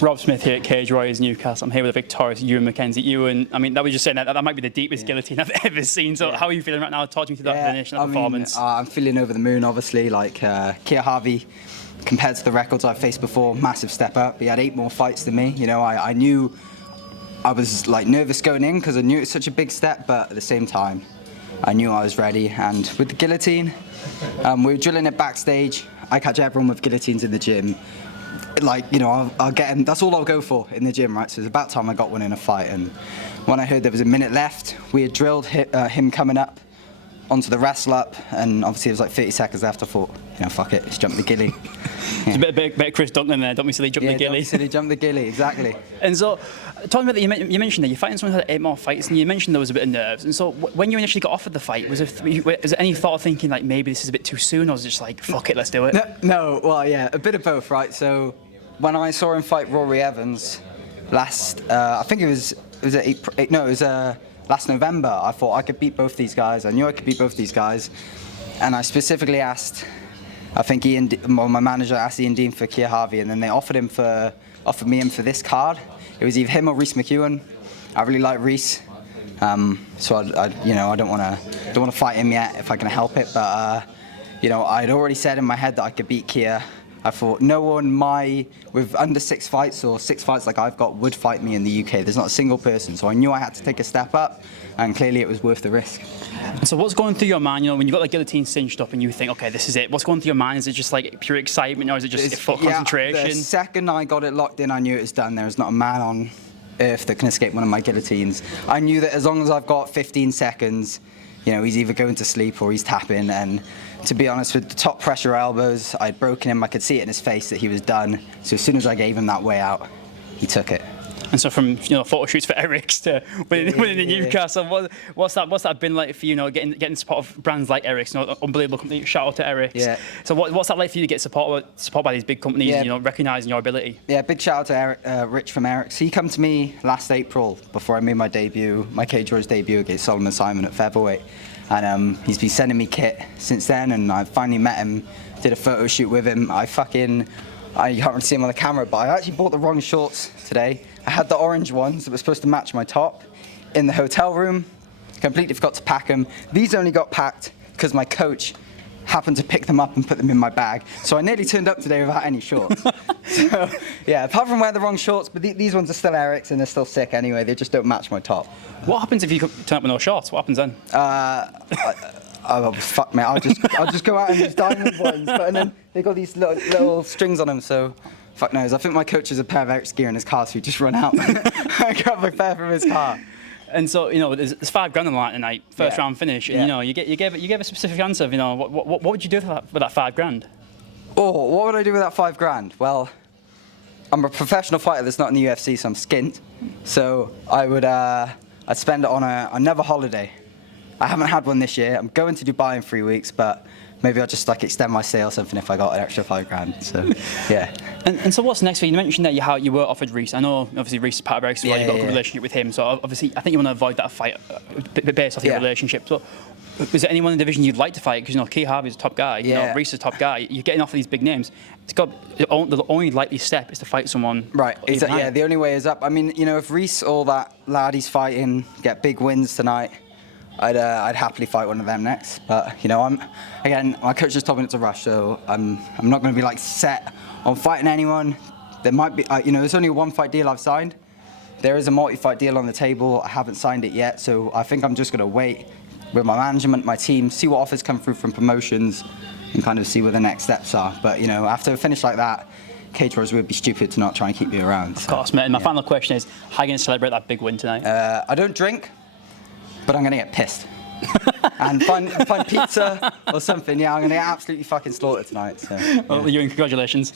Rob Smith here at Cage Warriors Newcastle. I'm here with a victorious Ieuan Mackenizie. Ieuan, I mean, that was just saying that might be the deepest guillotine I've ever seen. So how are you feeling right now? Talk to me through that finish and that performance. I'm feeling over the moon, obviously. Like Keir Harvey, compared to the records I've faced before, massive step up. He had 8 more fights than me. You know, I knew I was like nervous going in because I knew it was such a big step, but at the same time, I knew I was ready. And with the guillotine, we were drilling it backstage. I catch everyone with guillotines in the gym. Like, you know, I'll get him. That's all I'll go for in the gym, right? So it's about time I got one in a fight. And when I heard there was a minute left, we had drilled him coming up onto the wrestle up, and obviously it was like 30 seconds left. I thought, you know, fuck it, just jump the ghillie. It's a bit of Chris Duncan there. Don't be silly, jump the ghillie. Don't be silly, jump the ghillie, exactly. And so, talking about that, you mentioned that you're fighting someone who had 8 more fights, and you mentioned there was a bit of nerves. And so, when you initially got offered the fight, was there any thought of thinking like maybe this is a bit too soon, or was it just like fuck it, let's do it? No, well, yeah, a bit of both, right? So, when I saw him fight Rory Evans last, I think it was last November, I thought I could beat both these guys. I knew I could beat both these guys, and I specifically asked, I think my manager asked Ian Dean for Keir Harvey, and then they offered me him for this card. It was either him or Rhys McEwen. I really like Rhys, so I don't want to fight him yet if I can help it. But you know, I'd already said in my head that I could beat Keir. I thought no one with under 6 fights or 6 fights like I've got would fight me in the UK. There's not a single person, so I knew I had to take a step up, and clearly it was worth the risk. So what's going through your mind, you know, when you've got the guillotine cinched up and you think, okay, this is it, what's going through your mind? Is it just like pure excitement, or is it just full concentration? The second I got it locked in, I knew it was done. There was not a man on earth that can escape one of my guillotines. I knew that as long as I've got 15 seconds, you know, he's either going to sleep or he's tapping. And to be honest, with the top pressure elbows, I'd broken him. I could see it in his face that he was done. So as soon as I gave him that way out, he took it. And so from, you know, photo shoots for Eric's to winning in Newcastle, what's that been like for you, you know, getting support of brands like Eric's, you know, unbelievable company, shout out to Eric's. Yeah. So what's that like for you to get support by these big companies, and, you know, recognising your ability? Yeah, big shout out to Eric, Rich from Eric's. He came to me last April before I made my Cage Warriors debut against Solomon Simon at featherweight. And he's been sending me kit since then, and I finally met him, did a photo shoot with him. You can't really see him on the camera, but I actually bought the wrong shorts today. I had the orange ones that were supposed to match my top in the hotel room. Completely forgot to pack them. These only got packed because my coach happened to pick them up and put them in my bag. So I nearly turned up today without any shorts. So yeah, apart from wearing the wrong shorts, but these ones are still Eric's and they're still sick anyway. They just don't match my top. What happens if you turn up with no shorts? What happens then? Fuck me, I'll just go out in these diamond ones, and then they got these little strings on them, so fuck knows. I think my coach has a pair of Eric's gear in his car, so he just run out and grab my pair from his car. And so, you know, there's $5 on the line tonight, first round finish, and you know, you gave a specific answer. You know, what would you do with that $5? Oh, what would I do with that $5? Well, I'm a professional fighter that's not in the UFC, so I'm skint. So I'd spend it on another holiday. I haven't had one this year. I'm going to Dubai in 3 weeks, but maybe I'll just like extend my stay or something if I got an extra $5. So yeah. And so what's next for you? You mentioned that you were offered Rhys. I know obviously Rhys is part of Eric's as well. You've got a good relationship with him. So obviously I think you want to avoid that fight based off your relationship. So is there anyone in the division you'd like to fight? Because, you know, Keir Harvey's a top guy. You know, Rhys is a top guy. You're getting off of these big names. The only likely step is to fight someone. Right. Yeah. The only way is up. I mean, you know, if Rhys or that lad he's fighting get big wins tonight, I'd happily fight one of them next. But you know, my coach just told me it's a rush, so I'm not going to be like set on fighting anyone. There might be, you know, there's only a 1-fight deal I've signed. There is a multi-fight deal on the table. I haven't signed it yet, so I think I'm just going to wait with my management, my team, see what offers come through from promotions, and kind of see where the next steps are. But you know, after a finish like that, Cage Warriors would be stupid to not try and keep you around. Of course, mate. And my final question is, how are you going to celebrate that big win tonight? I don't drink, but I'm going to get pissed. And find pizza or something. Yeah, I'm going to get absolutely fucking slaughtered tonight. So, yeah. Well, Ieuan, congratulations.